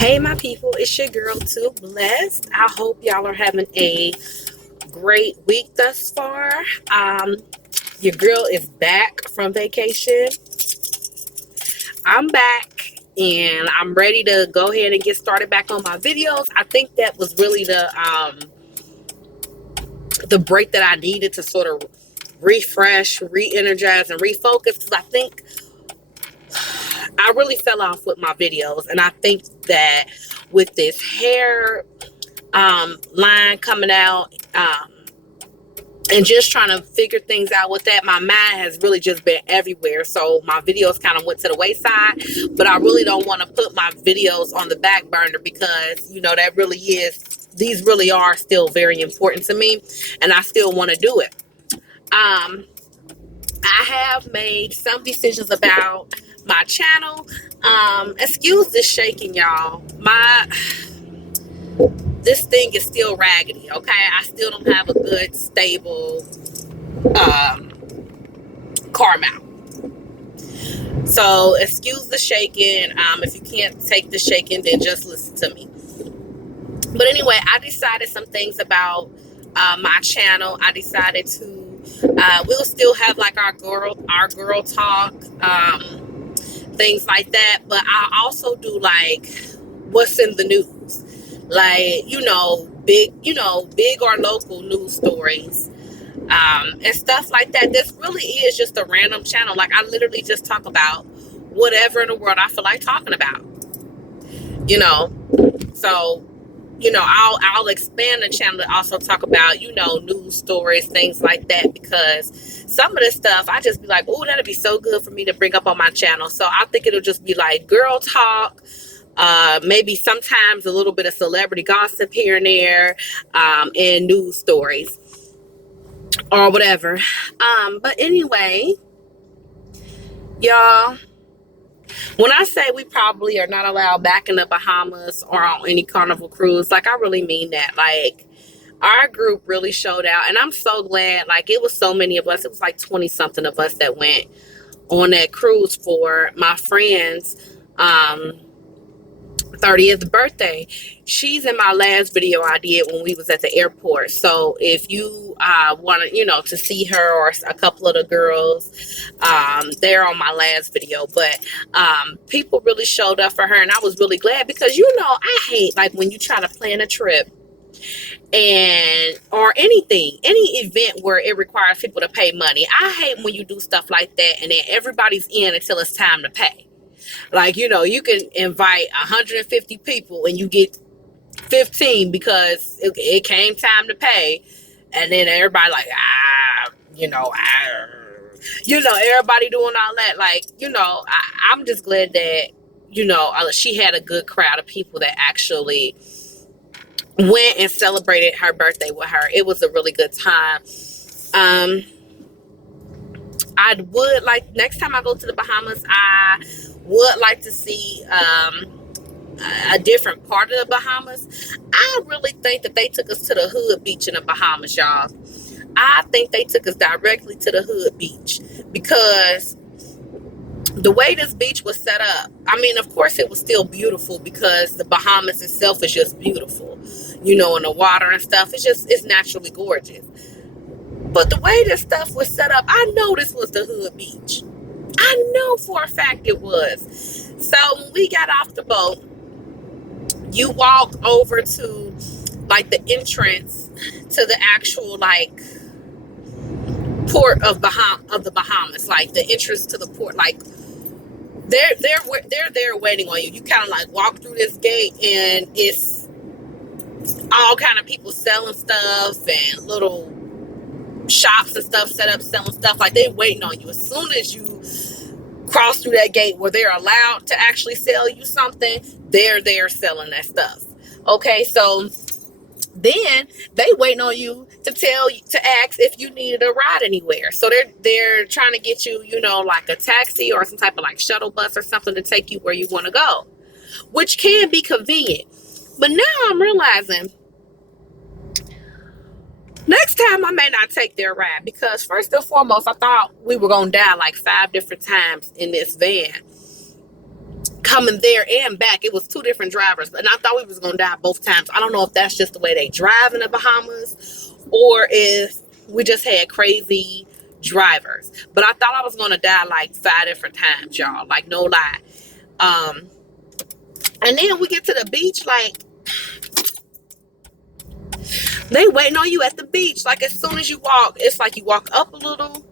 Hey, my people, it's your girl, Too Blessed. I hope y'all are having a great week thus far. Um, your girl is back from vacation. I'm back and I'm ready to go ahead and get started back on my videos. I think that was really the break that I needed to sort of refresh, re-energize, and refocus, because I think I really fell off with my videos. And I think that with this hair line coming out, and just trying to figure things out with that, my mind has really just been everywhere. So my videos kind of went to the wayside, but I really don't want to put my videos on the back burner, because that really these really are still very important to me, and I still want to do it. I have made some decisions about my channel. Excuse this shaking, y'all. This thing is still raggedy, okay? I still don't have a good, stable car mount. So excuse the shaking. If you can't take the shaking, then just listen to me. But anyway, I decided some things about my channel. I decided to we'll still have like our girl talk, things like that. But I also do like what's in the news, like big or local news stories, and stuff like that. This really is just a random channel. Like, I literally just talk about whatever in the world I feel like talking about. So I'll expand the channel to also talk about news stories, things like that, because some of this stuff I just be like, oh, that'd be so good for me to bring up on my channel. So I think it'll just be like girl talk, maybe sometimes a little bit of celebrity gossip here and there, and news stories or whatever. But anyway, y'all, when I say we probably are not allowed back in the Bahamas or on any Carnival cruise, like, I really mean that. Like, our group really showed out, and I'm so glad. Like, it was so many of us. It was like 20 something of us that went on that cruise for my friend's 30th birthday. She's in my last video I did when we was at the airport. So if you want to see her or a couple of the girls, they're on my last video. But people really showed up for her, and I was really glad, because I hate like when you try to plan a trip or any event where it requires people to pay money. I hate when you do stuff like that and then everybody's in until it's time to pay. Like, you can invite 150 people and you get 15 because it came time to pay. And then everybody like, everybody doing all that. Like, I'm just glad that, she had a good crowd of people that actually went and celebrated her birthday with her. It was a really good time. I would like, next time I go to the Bahamas, I would like to see a different part of the Bahamas. I really think that they took us to the hood beach in the Bahamas, y'all. I think they took us directly to the hood beach, because the way this beach was set up, I mean, of course it was still beautiful, because the Bahamas itself is just beautiful, and the water and stuff, it's naturally gorgeous. But the way this stuff was set up, I know this was the hood beach. I know for a fact it was. So when we got off the boat, you walk over to like the entrance to the actual like port of the Bahamas, like the entrance to the port. Like, they're there waiting on you. You kind of like walk through this gate, and it's all kind of people selling stuff and little shops and stuff set up selling stuff. Like, they waiting on you. As soon as you cross through that gate where they're allowed to actually sell you something, they're there selling that stuff. Okay, so then they waiting on you to ask if you needed a ride anywhere. So they're trying to get you, like a taxi or some type of like shuttle bus or something to take you where you want to go, which can be convenient. But now I'm realizing next time I may not take their ride, because first and foremost, I thought we were going to die like 5 different times in this van. coming there and back. It was two different drivers, and I thought we was gonna die both times. I don't know if that's just the way they drive in the Bahamas, or if we just had crazy drivers. But I thought I was gonna die like 5 different times, y'all. Like, no lie. And then we get to the beach, like, they waiting on you at the beach. Like, as soon as you walk, it's like you walk up a little.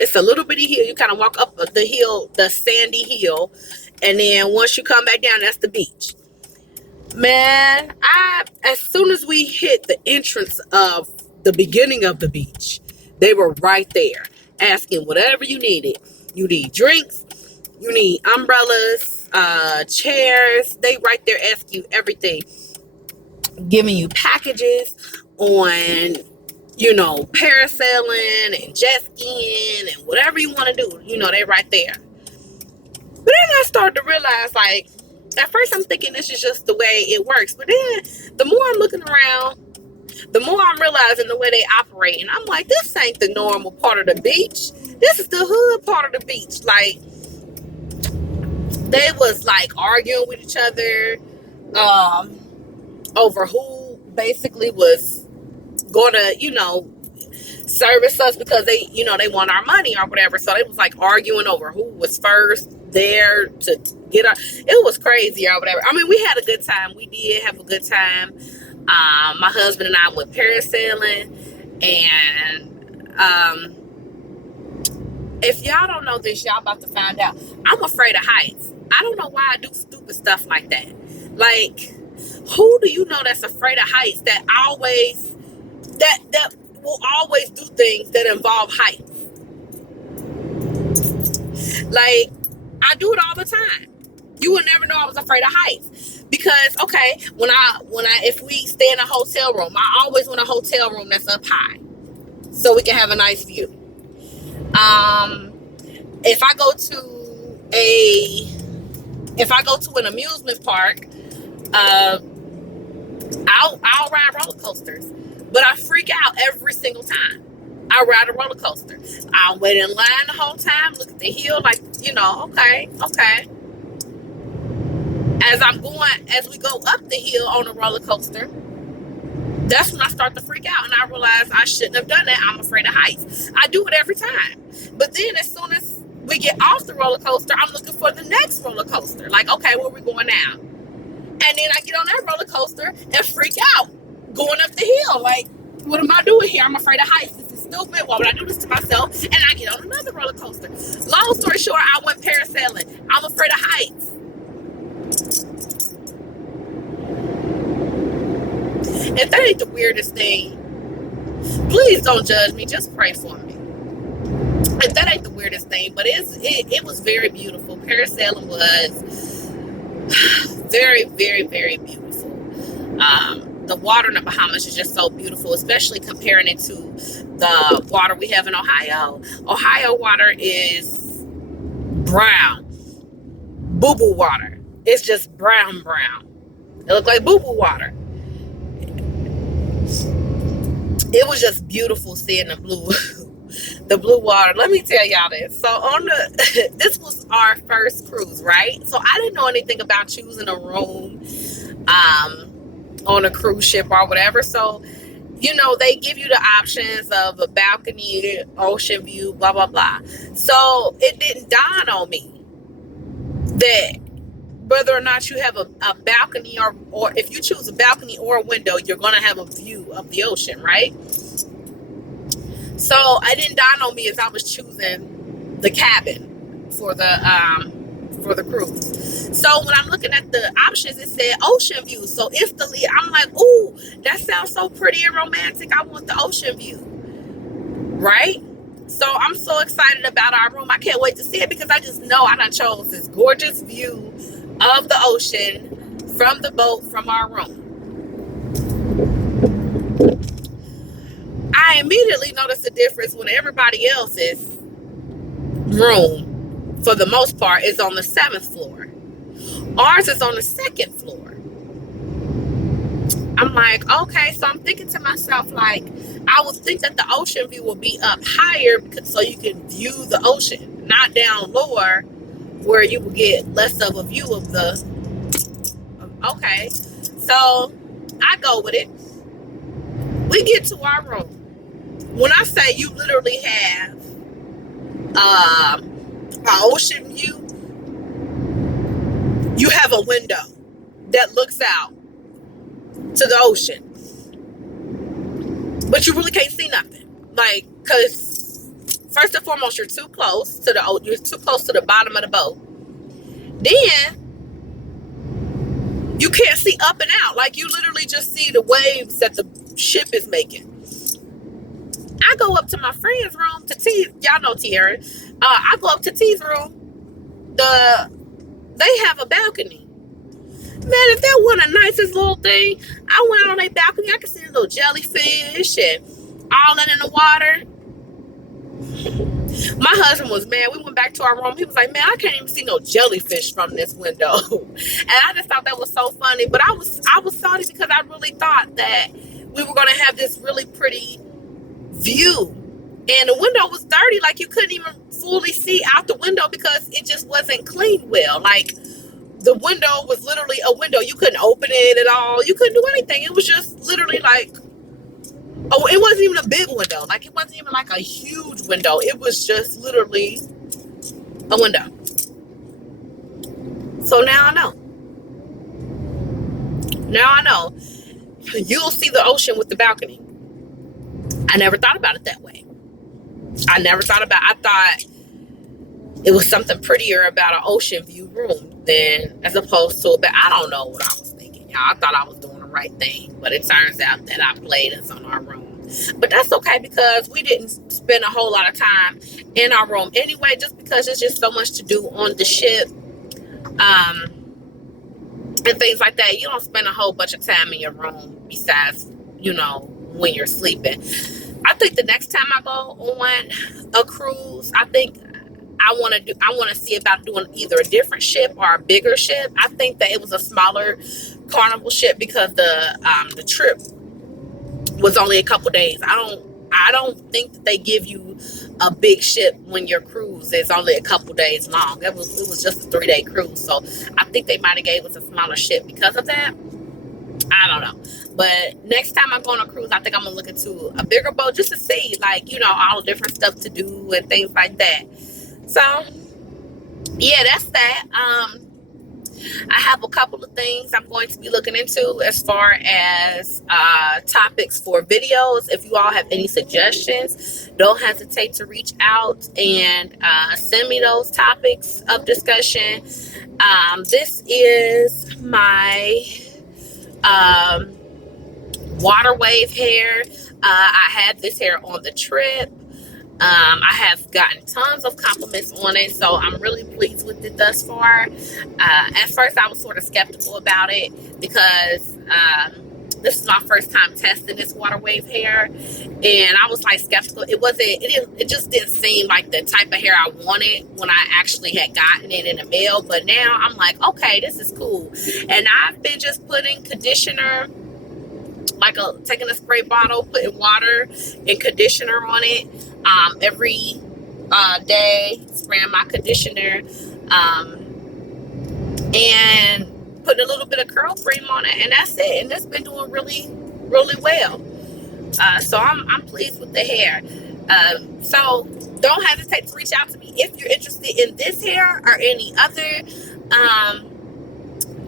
It's a little bitty hill. You kind of walk up the hill, the sandy hill. And then once you come back down, that's the beach. Man, as soon as we hit the entrance of the beginning of the beach, they were right there asking whatever you needed. You need drinks, you need umbrellas, chairs. They right there ask you everything. Giving you packages on, parasailing and jet skiing and whatever you want to do. They right there. But then I started to realize, like, at first I'm thinking this is just the way it works. But then the more I'm looking around, the more I'm realizing the way they operate. And I'm like, this ain't the normal part of the beach. This is the hood part of the beach. Like, they was like arguing with each other over who basically was gonna, service us, because they, they want our money or whatever. So they was like arguing over who was first there to get our. It was crazy or whatever. I mean, we had a good time. We did have a good time. My husband and I went parasailing, and if y'all don't know this, y'all about to find out. I'm afraid of heights. I don't know why I do stupid stuff like that. Like, who do you know that's afraid of heights that will always do things that involve heights? Like, I do it all the time. You would never know I was afraid of heights. Because, okay, if we stay in a hotel room, I always want a hotel room that's up high, so we can have a nice view. If I go to an amusement park, I'll ride roller coasters, but I freak out every single time I ride a roller coaster. I'll wait in line the whole time, look at the hill, like, okay. As we go up the hill on a roller coaster, that's when I start to freak out, and I realize I shouldn't have done that. I'm afraid of heights. I do it every time. But then as soon as we get off the roller coaster, I'm looking for the next roller coaster. Like, okay, where we going now? And then I get on that roller coaster and freak out going up the hill. Like, what am I doing here? I'm afraid of heights. This is stupid. Why would I do this to myself? And I get on another roller coaster. Long story short, I went parasailing. I'm afraid of heights. If that ain't the weirdest thing, please don't judge me. Just pray for me. If that ain't the weirdest thing, but it was very beautiful. Parasailing was very, very, very beautiful. The water in the Bahamas is just so beautiful, especially comparing it to the water we have in Ohio. Ohio water is brown, boo-boo water. It's just brown. It looked like boo-boo water. It was just beautiful seeing the blue water. Let me tell y'all this. So this was our first cruise, right? So I didn't know anything about choosing a room on a cruise ship or whatever. So, they give you the options of a balcony, ocean view, blah, blah, blah. So it didn't dawn on me that whether or not you have a balcony or if you choose a balcony or a window, you're going to have a view of the ocean, right? So it didn't dawn on me as I was choosing the cabin for the cruise. So when I'm looking at the options, it said ocean view. So instantly I'm like, ooh, that sounds so pretty and romantic. I want the ocean view, right? So I'm so excited about our room. I can't wait to see it because I just know I done chose this gorgeous view of the ocean from the boat from our room. I immediately noticed a difference when everybody else's room, for the most part, is on the 7th floor. Ours is on the 2nd floor. I'm like, okay, so I'm thinking to myself, like, I would think that the ocean view will be up higher so you can view the ocean, not down lower where you will get less of a view of the, okay. So I go with it. We get to our room. When I say you literally have an ocean view, you have a window that looks out to the ocean, but you really can't see nothing. Like, cause first and foremost, you're too close to the bottom of the boat. Then you can't see up and out. Like, you literally just see the waves that the ship is making. I go up to my friend's room, to T. Y'all know Tierra. I go up to T's room. They have a balcony. Man, if that wasn't the nicest little thing, I went out on their balcony. I could see the little jellyfish and all that in the water. My husband was mad. We went back to our room. He was like, man, I can't even see no jellyfish from this window. And I just thought that was so funny. But I was salty because I really thought that we were going to have this really pretty view. And the window was dirty. Like, you couldn't even fully see out the window because it just wasn't cleaned well. Like, the window was literally a window. You couldn't open it at all. You couldn't do anything. It was just literally like, oh, it wasn't even a big window. Like, it wasn't even like a huge window. It was just literally a window. So now I know. Now I know. You'll see the ocean with the balcony. I never thought about it that way. I thought it was something prettier about an ocean view room than as opposed to I don't know what I was thinking, y'all. I thought I was doing the right thing, but it turns out that I played us on our room. But that's okay because we didn't spend a whole lot of time in our room anyway, just because there's just so much to do on the ship. And things like that. You don't spend a whole bunch of time in your room besides, when you're sleeping. I think the next time I go on a cruise, I think I want to see about doing either a different ship or a bigger ship. I think that it was a smaller Carnival ship because the trip was only a couple days. I don't think that they give you a big ship when your cruise is only a couple days long. It was just a 3-day cruise. So I think they might have gave us a smaller ship because of that. I don't know. But next time I go on a cruise, I think I'm going to look into a bigger boat just to see, all the different stuff to do and things like that. So, yeah, that's that. I have a couple of things I'm going to be looking into as far as topics for videos. If you all have any suggestions, don't hesitate to reach out and send me those topics of discussion. This is my water wave hair. I had this hair on the trip. I have gotten tons of compliments on it, so I'm really pleased with it thus far. At first, I was sort of skeptical about it because this is my first time testing this water wave hair, and I was skeptical. It just didn't seem like the type of hair I wanted when I actually had gotten it in the mail. But now I'm like, okay, this is cool. And I've been just putting conditioner, taking a spray bottle, putting water and conditioner on it every day, spraying my conditioner, and putting a little bit of curl cream on it, and that's it. And it's been doing really, really well. So I'm pleased with the hair. So don't hesitate to reach out to me if you're interested in this hair or any other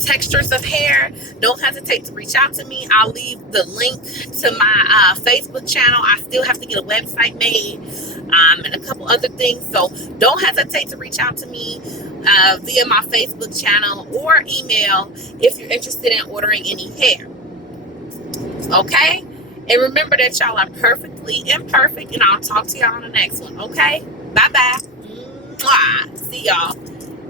textures of hair. Don't hesitate to reach out to me. I'll leave the link to my Facebook channel. I still have to get a website made and a couple other things, so don't hesitate to reach out to me via my Facebook channel or email if you're interested in ordering any hair. Okay, and remember that y'all are perfectly imperfect, and I'll talk to y'all on the next one. Okay, bye bye. See y'all.